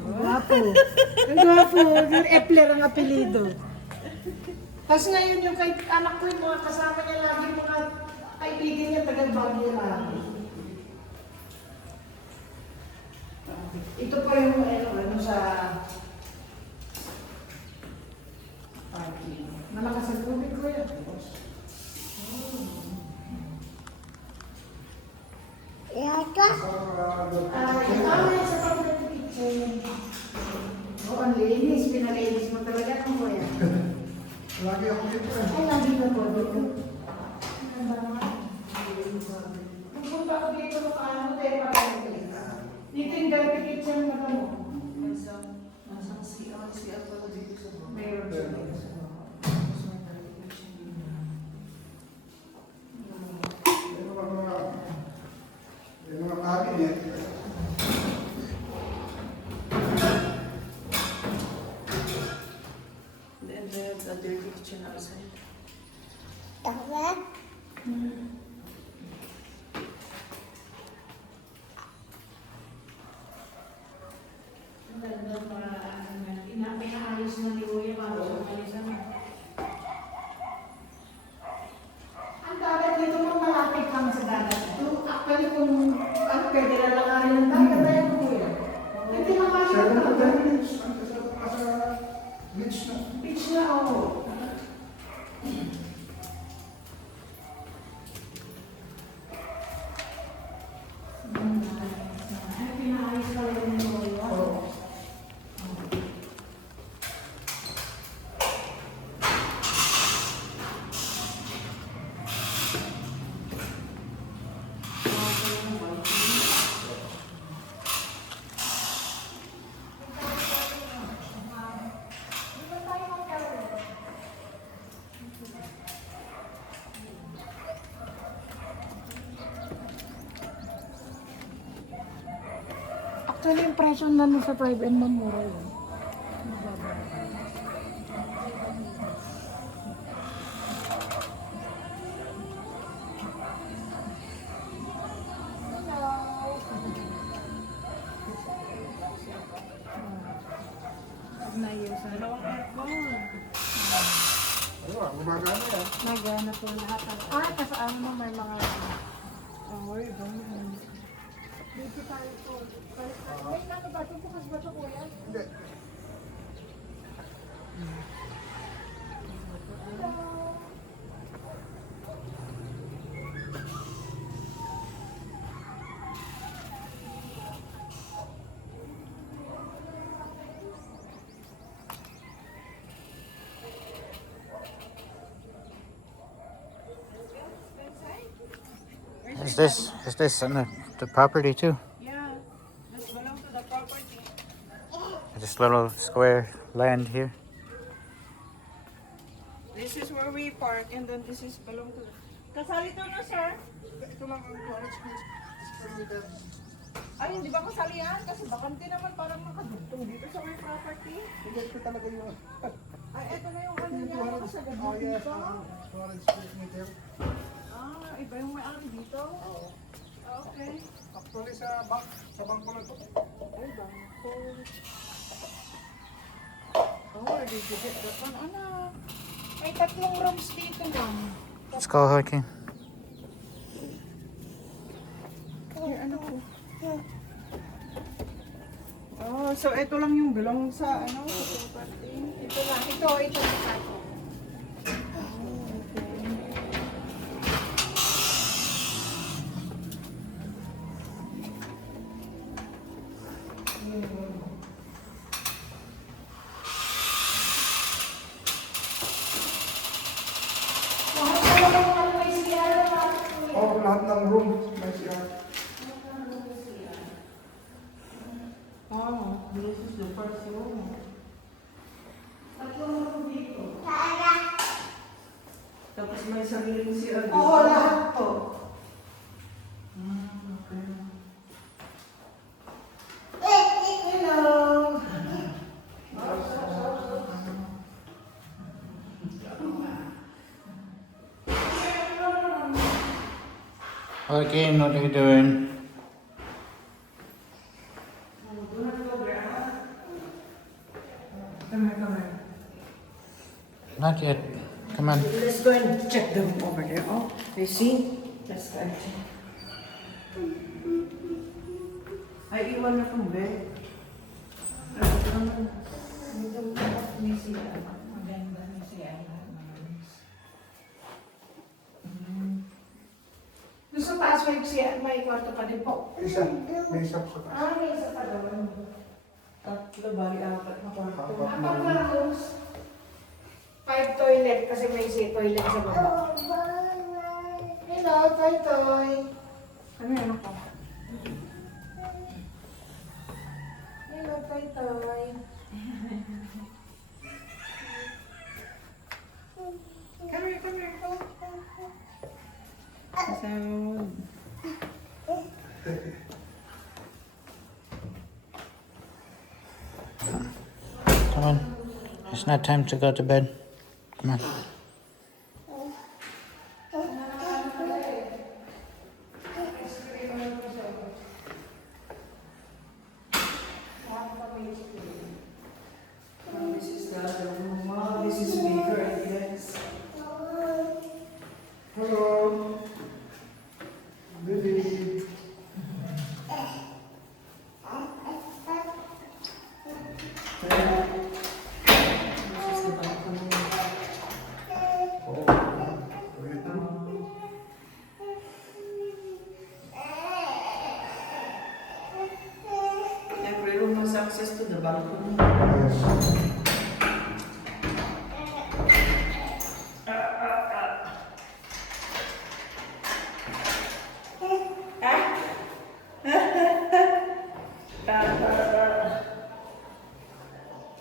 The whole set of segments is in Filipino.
Gwapo. Ang gwapo. Epler ang apelido. Tapos ngayon yung kay anak ko, yung mga kasama niya lagi, mga kaibigan niya, tagal Baguio lagi. Ito po yung ano sa parking. Malakas ang tubig ko yan. Ito? Ito sa public kitchen. Oo, ang linis. Pinalinis mo talaga ng kuya. Lagi ako dito. Ay, lagi na po dito. Pupunta ako dito sa paano tayo para dito yung dirty kitchen na mo. Masang CR pala dito sa baba. Mayroon siya dito sa baba. Yung mga cabinet. And then the dirty kitchen outside. Tawa? Pinaayos na ni Kuya bago umalis na. Ang dagat dito kung malapit lang sa dagat. Ito, actually kung ano, pwede na lakarin ng dagat tayo mo Kuya. Hindi lang kasi Siya na ang po dagat. tayo beach. Sa beach na. Beach na ako. Ay, pinaayos pa rin ni Kuya. Oo. Actually, yung presyo naman sa 5 and 1 mura yun. Dalawang aircon. Ayun, gumagana yan. Nagana po lahat. Kasi ano mo may mga... Ay, bang. Dito tayo po. May ano ba ito? Bukas ba ito Kuya? Hindi. Is this on the property too? Yeah, this belong to the property. This little square land here. This is where we park and then this is belong to the... Kasali to no, sir? Ito lang ang college permitted. Ay, hindi ba kasali yan? Kasi bakante naman parang nakadugtong dito sa may property. Hindi ito talaga yung... Ay, eto na yung ano niya. Ako sa gabi Oh, yes. dito. College permitted. Ah, iba yung may-ari dito? Oo. Okay. Actually sa bangko na ito. Ay, bangko. Oh, did you get that one? Ano? May 3 rooms dito lang. Let's go hiking. Here, ano po? Oh, so ito lang yung belong sa ano, sa property. Ito lang. Ito na tayo. Oh, lahat ng room may CR. Oh, this is the first room. Tapos may sariling CR dito. Oo, lahat po. Okay. Hello. Hi, Kim. What are you doing? Come here, come here. Not yet. Come on. Let's go and check the room over there. Oh, you see? Let's go and check. Ay, iwan na kong bed. Ay, ito naman. May siya. Maganda ni siya. Doon sa taas may kwarto pa din po. Isa. May isa pa sa taas. Ah, may isa pa doon. Tatlo, bali, apat na kwarto. Apat na Apat room. na rooms. 5 toilet kasi may toilet sa baba. Hello, Toy Toy. Ano yan ako? Hello, Toy Toy. Come here, come here. Sound. Come on. It's not time to go to bed. Come on. This is the other room. Wow, this is bigger, I guess. Hello. Baby. This is the balcony. Oh, bedroom. Every room has access to the balcony. Yes.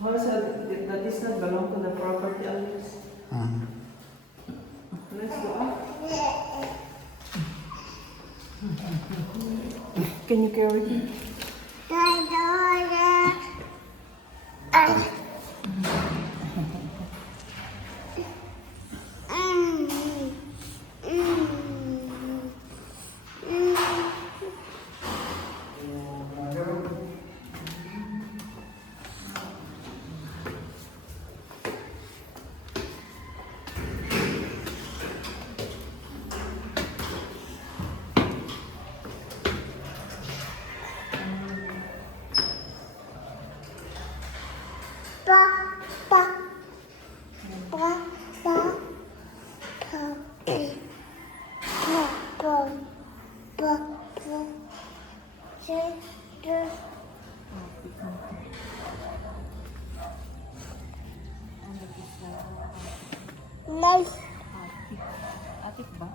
How is that does not belong to the property, Alex? Mhm. Let's go up. Can you carry him? Nice. Atik ba?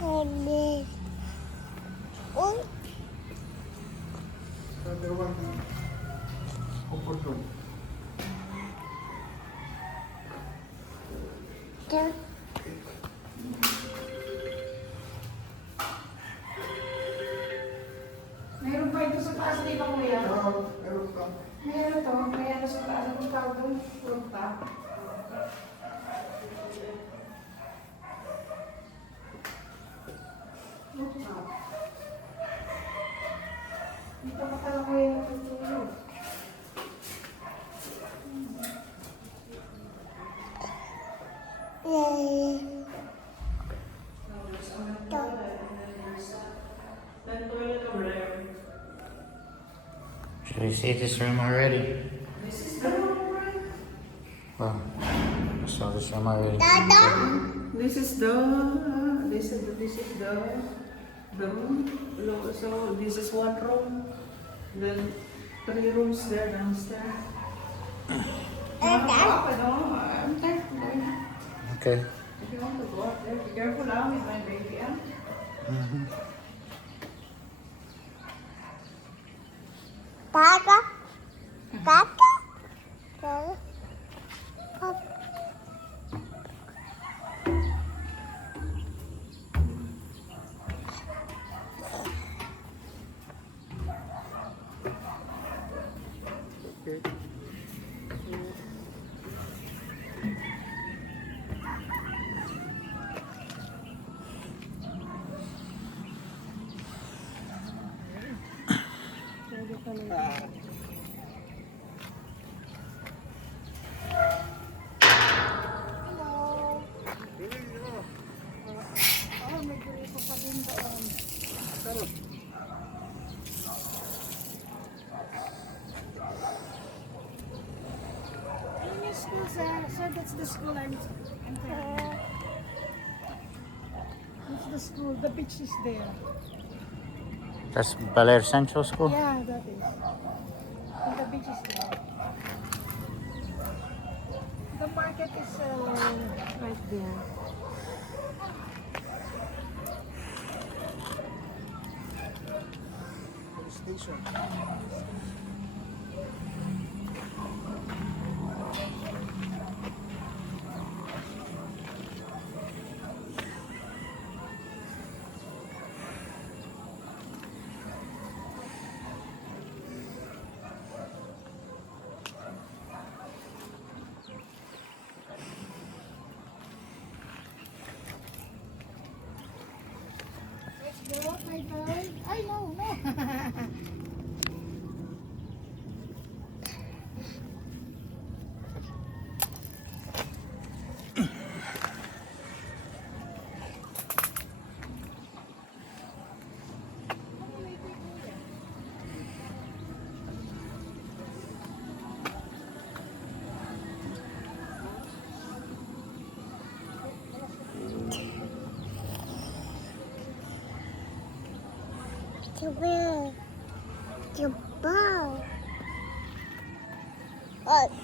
Honey. Oh, Other one. Comfort room. the Meron pa ito sa taas, di ba kuya? Meron ka. Meron to, may ano sa taas. Ang tawag doon, rooftop. Rooftop. Dito ka pala kuya natutulog. Then toilet over there. Should we see this room already? This is the room, right? Well, I saw this room already. This is the room. So this is one room. Then 3 rooms there downstairs. I'm tired of going. Okay. If you want to go up there, be careful with my baby. Mhm. Kaka. Kaka. Kaka. Papa. Ayun yung school, sir. Sir, that's the school I'm telling. That's the school. The beach is there. That's Bel Air Central School? Yeah, that is. And the beach is there. The market is right there. Station. Let's go, my boy. Ay, no, no. Jabal. Jabal. Oh.